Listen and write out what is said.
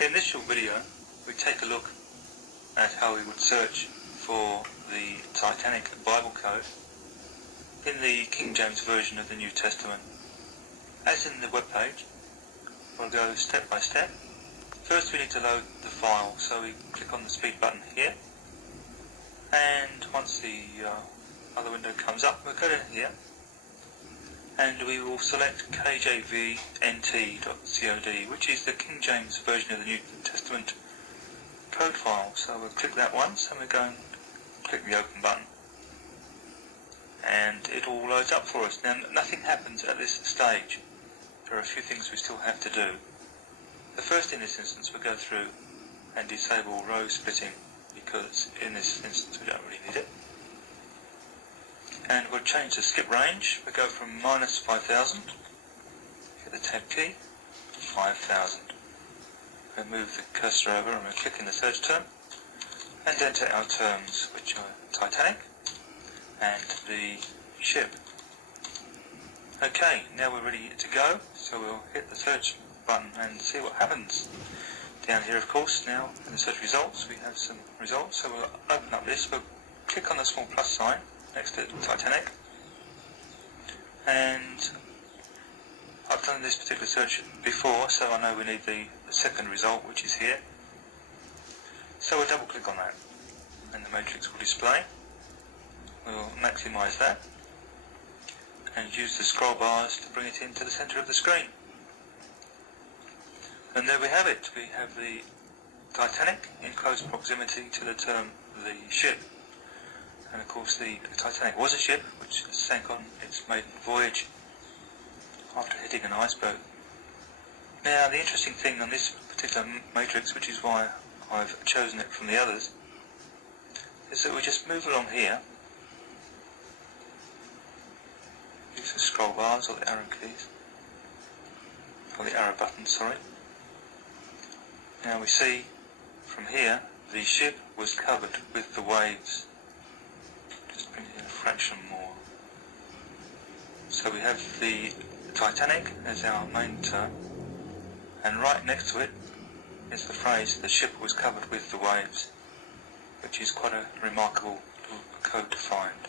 In this short video, we take a look at how we would search for the Titanic Bible code in the King James Version of the New Testament. As in the web page, we'll go step by step. First we need to load the file, so we click on the speed button here, and once the other window comes up, we'll go down here and we will select kjvnt.cod, which is the King James Version of the New Testament code file. So we'll click that once and we'll go and click the open button, and it all loads up for us. Now nothing happens at this stage. There are a few things we still have to do. The first, in this instance, we'll go through and disable row splitting, because in this instance we don't really need it. And we'll change the skip range. We'll go from -5000, hit the tab key, 5000. We'll move the cursor over and we'll click in the search term and enter our terms, which are Titanic and the ship. Okay, now we're ready to go, so we'll hit the search button and see what happens. Down here, of course, now in the search results, we have some results, so we'll open up this. We'll click on the small plus sign next to Titanic, and I've done this particular search before, so I know we need the second result, which is here. So we'll double click on that and the matrix will display. We'll maximise that and use the scroll bars to bring it into the centre of the screen. And there we have it. We have the Titanic in close proximity to the term the ship. And of course the Titanic was a ship which sank on its maiden voyage after hitting an iceberg. Now the interesting thing on this particular matrix, which is why I've chosen it from the others, is that we just move along here, use the scroll bars or the arrow keys, or the arrow buttons, sorry. Now we see from here the ship was covered with the waves. Just bring it in a fraction more. So we have the Titanic as our main term, and right next to it is the phrase the ship was covered with the waves, which is quite a remarkable little code to find.